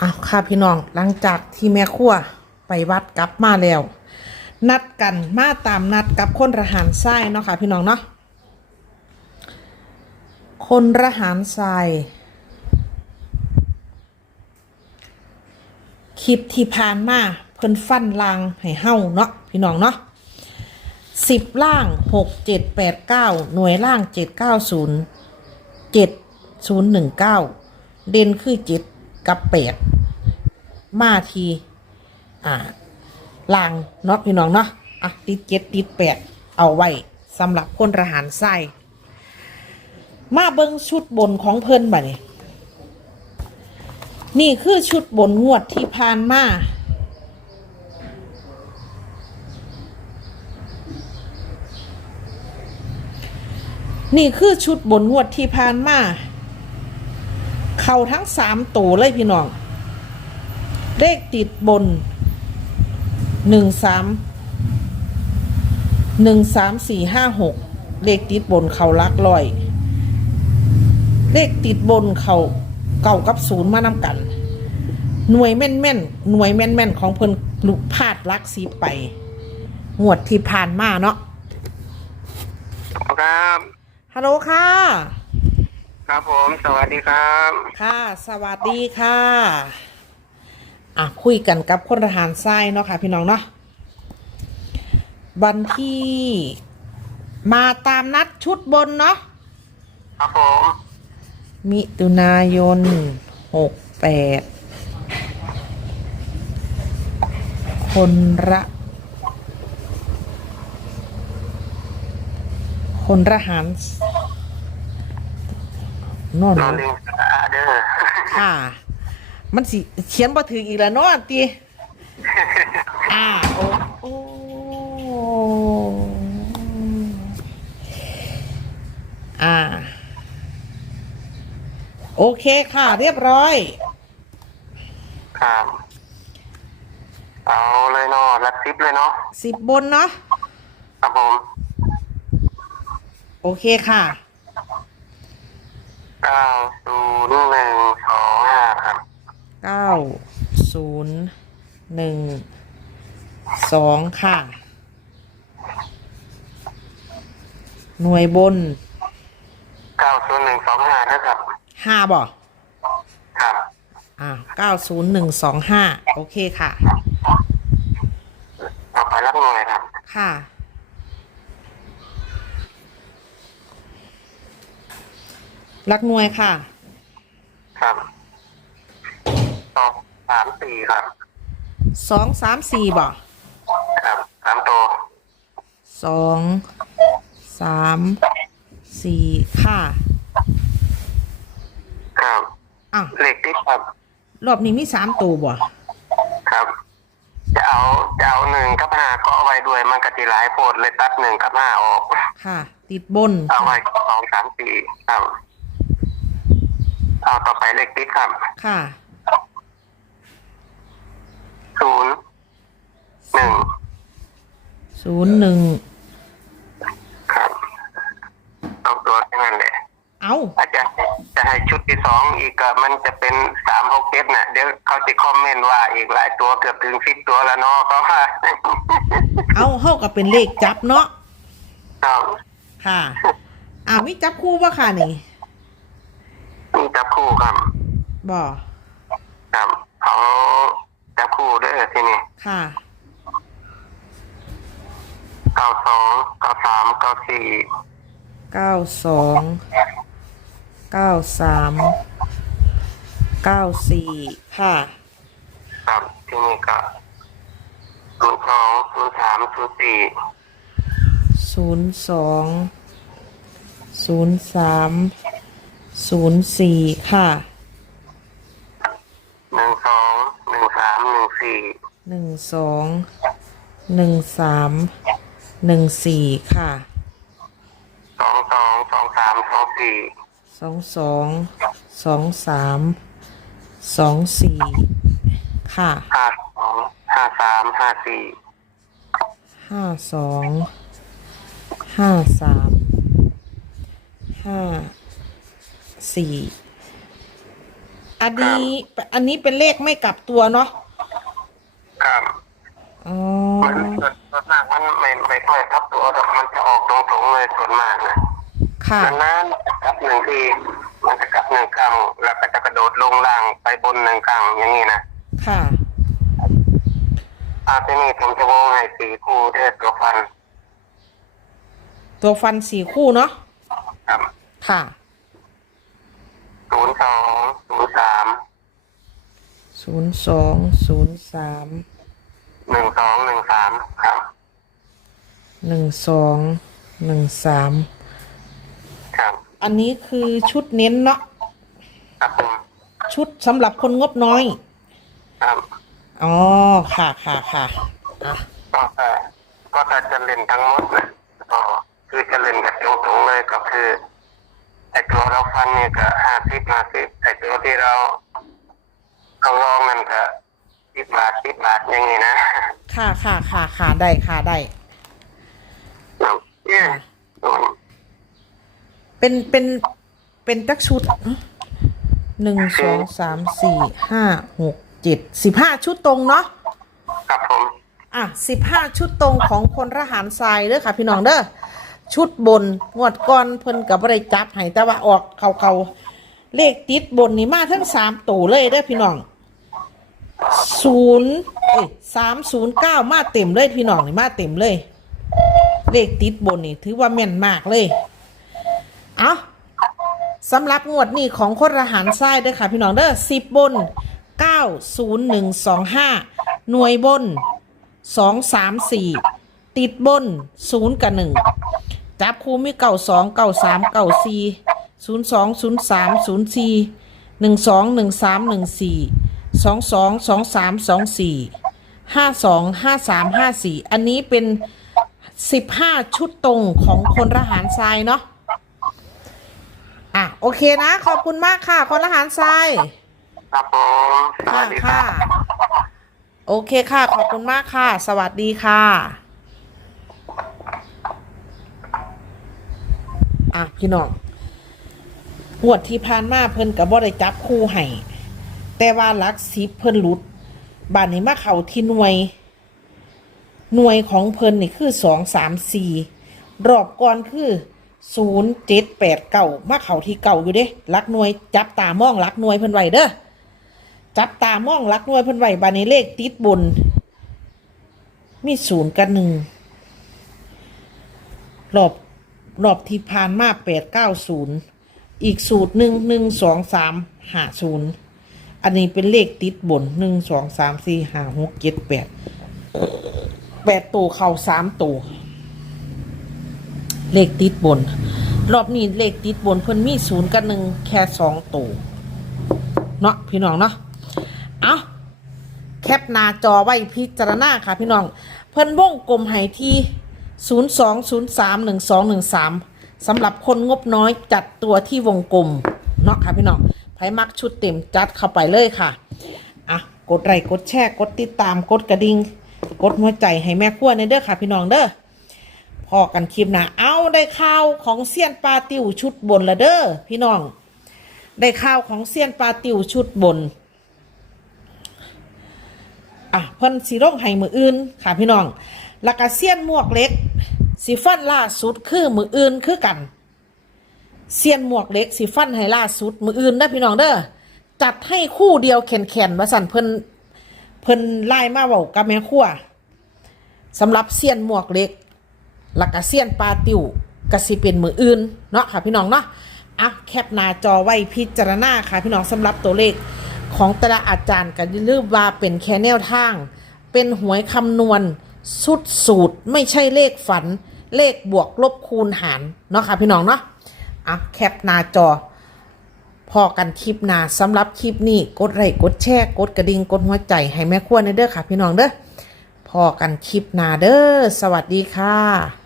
อ้าวค่ะพี่น้องหลังจากที่แม่ครัวไปวัดกลับมาแล้ว นัดกันมาตามนัดกับคนระหารทรายเนาะค่ะพี่น้องเนาะคนระหารทรายคลิปที่ผ่านมาเพิ่นฟันลางให้เฮาเนาะพี่น้องเนาะสิบล่างหกเจ็ดแปดเก้าหน่วยล่างเจ็ดเก้าศูนย์เจ็ดศูนย์หนึ่งเก้าเด่นคือเจ็ด กับแปดมาทีอ่าล่างเนาะพี่น้องเนาะอะติดเจ็ดติดแปดเอาไว้สำหรับคนระหารไส้มาเบิ้งชุดบนของเพิ่นบ่เนี่ยนี่คือชุดบนงวดที่ผ่านมานี่คือชุดบนงวดที่ผ่านมา เข้าทั้งสามตัวเลยพี่น้อง เลขติดบนหนึ่งสามหนึ่งสามสี่ห้าหกเลขติดบนเขาลักลอย เลขติดบนเขาเก่ากับศูนย์มานำกัน หน่วยแม่นแม่นๆหน่วยแม่นแม่นๆของเพิ่นลุกพลาดลักซีไปงวดที่ผ่านมาเนาะครับฮัลโหลค่ะ ครับผม สวัสดีครับ ค่ะ สวัสดีค่ะ อะ คุยกันกับคนทหารทรายเนาะค่ะ พี่น้องเนาะ วันที่มาตามนัดชุดบนเนาะ ครับผม มิถุนายนหกแปด คนละ คนระหาร นอนนอนเรียนสระเด้อค่ะมันสิเขียนบ่ถึงอีกแล้วเนาะตีอ่าโอ้โอ้อ่า โอเคค่ะ เรียบร้อยครับเอาเลยเนาะรักซิปเลยเนาะสิบบนเนาะครับผม โอเคค่ะเก้าศูนย์หนึ่งสองห้าครับเก้าศูนย์หนึ่งสองค่ะ หน่วยบนเก้าศูนย์หนึ่งสองห้านะครับห้าบ่ครับอ่าเก้าศูนย์หนึ่งสองห้าโอเคค่ะ ต่อไปรับหน่วยครับ ค่ะ รักหน่วยค่ะ ครับสองสามสี่ครับ สองสามสี่บ่ครับสามตัวสองสามสี่ค่ะครับอ้าวเหล็กติ๊กครับ รอบนี้มีสามตัวบ่ครับ จะเอาจะเอาหนึ่งกับห้าก็เอาไว้ด้วยมันกติหลายโพดเลยตัดหนึ่งกับห้าออก ค่ะ ติดบนเอาไว้ค่ะสองสามสี่ครับ เอาต่อไปเลขติดครับค่ะศูนย์หนึ่งศูนย์หนึ่งครับเอาตัวแค่นั้นแหละเอาอาจจะจะให้ชุดที่สองอีกก็มันจะเป็นสามหกเจ็ดน่ะเดี๋ยวเขาจะคอมเมนต์ว่าอีกหลายตัวเกือบถึงสิบตัวแล้วเนาะเพราะว่าเอาเท่ากับเป็นเลขจับเนาะครับค่ะอ่ามีจับคู่ป่ะค่ะนี่ มีจับคู่ครับบ่ครับเขาจับคู่เด้วยทีนี้ค่ะเก้าสองเก้าสามเก้าสี่เก้าสองเก้าสามเก้าสี่ค่ะครับทีนี้ก็ศูนย์สองศูนย์สามศูนย์สี่ศูนย์สองศูนย์สาม ศูนย์สี่ค่ะหนึ่งสองหนึ่งสามหนึ่งสี่หนึ่งสองหนึ่งสามหนึ่งสี่ค่ะสองสองสองสามสองสี่สองสองสองสามสองสี่ค่ะห้าสองห้าสามห้าสี่ห้าสองห้าสามห้า สี่อันนี้อันนี้เป็นเลขไม่กลับตัวเนาะครับอ๋อมันส่วนส่วนมากมันไม่ไม่ค่อยทับตัวหรอกมันจะออกตรงๆเลยส่วนมากนะค่ะนานๆกลับหนึ่งทีมันจะกลับหนึ่งครั้งแล้วก็จะกระโดดลงล่างไปบนหนึ่งครั้งอย่างนี้นะค่ะอาทีนี้ผมจะวงให้สี่คู่เด้อตัวฟัน ตัวฟันสี่คู่เนาะครับค่ะ ศูนย์สองศูนย์สาม ศูนย์สองศูนย์สามหนึ่งสองหนึ่งสามครับหนึ่งสองหนึ่งสามครับอันนี้คือชุดเน้นเนาะครับผมชุดสำหรับคนงบน้อย ครับอ๋อค่ะค่ะค่ะอะก็ถ้าก็ถ้าจะเล่นทั้งหมดนะก็คือจะเล่นกับตรงๆเลยก็คือไอตัวเราฟันเนี่ยก็ห้าสิบห้าสิบไอตัวที่เรา เขาลองนั่นก็สิบบาทสิบบาทอย่างงี้นะค่ะค่ะค่ะค่ะได้ค่ะได้ครับเนี่ยอืมเป็นเป็นเป็นจักชุดหนึ่งสองสามสี่ห้าหกเจ็ดสิบห้าชุดตรงเนาะครับผม อะสิบห้าชุดตรงของคนทหารทรายเด้อค่ะ พี่น้องเด้อชุดบนงวดก่อนเพิ่นกับอะไรจับให้แต่ว่าออกเขาเขาๆเลขติดบนนี่มาทั้งสามตัวเลยเด้อพี่น้อง ศูนย์เอ้ยสามศูนย์เก้ามาเต็มเลยพี่น้องนี่มาเต็มเลย เลขติดบนนี่ถือว่าแม่นมากเลย เอาสำหรับงวดนี้ของคนทหารทรายเด้อค่ะ พี่น้องเด้อสิบบนเก้าศูนย์หนึ่งสองห้าหน่วยบนสองสามสี่ติดบนศูนย์กับหนึ่งจับคู่มีเก่าสองเก่าสามเก่าสี่ศูนย์สองศูนย์สามศูนย์สี่หนึ่งสองหนึ่งสามหนึ่งสี่ สองสองสองสามสองสี่ห้าสองห้าสามห้าสี่อันนี้เป็นสิบห้าชุดตรงของคนทหารทรายเนาะอะโอเคนะ ขอบคุณมากค่ะ คนทหารทรายครับผมสค่ะวัสดีคค่ะรับโอเคค่ะ ขอบคุณมากค่ะ สวัสดีค่ะอะพี่น้องงวดที่ผ่านมาเพิ่นกับบ่ได้จับคู่ให้ แต่ว่าลักสิบเพิ่นหลุดบ้านนี้มาเข้าที่หน่วย หน่วยของเพิ่นนี่คือสองสามสี่รอบก่อนคือศูนย์เจ็ดแปดเก้ามาเข้าที่เก่าอยู่เด้ลักหน่วย จับตามองลักหน่วยเพิ่นไว้เด้อจับตามองลักหน่วยเพิ่นไว้บานนี้เลขติดบน มีศูนย์กับหนึ่งรอบรอบที่ผ่านมาแปดเก้าศูนย์อีกสูตรหนึ่งหนึ่งสองสามห้าศูนย์ อันนี้เป็นเลขติดบนหนึ่งสองสามสี่ห้าหกเจ็ดแปดแปดตัวเข่าสามตัวเลขติดบน รอบนี้เลขติดบนเพิ่นมีศูนย์กับหนึ่งแค่สองตัวเนาะพี่น้องเนาะเอาแคปหน้าจอไว้พิจารณาค่ะพี่น้อง เพิ่นวงกลมให้ที่ 02031213สำหรับคนงบน้อยจัดตัวที่วงกลม เนาะค่ะพี่น้องไผมักชุดเต็มจัดเข้าไปเลยค่ะอะกดไลค์กดแชร์กดติดตามกดกระดิ่งกดหัวใจให้แม่ขั้วในเด้อค่ะ พี่น้องเด้อพอกันคลิปนะเอาได้ข่าวของเซียนปลาติวชุดบนละเด้อพี่น้อง ได้ข่าวของเซียนปลาติวชุดบนอะเพิ่นสีร่งให้มืออื่นค่ะพี่น้องแล้วก็เซียนหมวกเล็กสีฟันล่าสุดคือมืออื่นคือกัน เซียนหมวกเล็กสีฟันให้ล่าสุด มืออื่นได้พี่น้องเด้อจัดให้คู่เดียวแข่นๆว่าสั่นเพิ่นเพิ่นไล่มาเว้ากับแม่ครัวสำหรับเซียนหมวกเล็กแล้วก็เซียนปลาติวก็สิเป็นมืออื่นเนาะค่ะพี่น้องเนาะอะแคปหน้าจอไว้พิจารณาค่ะพี่น้องสำหรับตัวเลขของแต่ละอาจารย์ก็อย่าลืมว่าเป็นแค่แนวทาง เป็นหวยคำนวณสุดสูตรไม่ใช่เลขฝัน เลขบวกลบคูณหารเนาะค่ะพี่น้องเนาะ อะแคปหน้าจอ พอกันคลิปหน้าสำหรับคลิปนี้กดไลค์กดแชร์กดกระดิ่งกดหัวใจให้แม่ขั้วในเด้อค่ะ พี่น้องเด้อพอกันคลิปหน้าเด้อสวัสดีค่ะ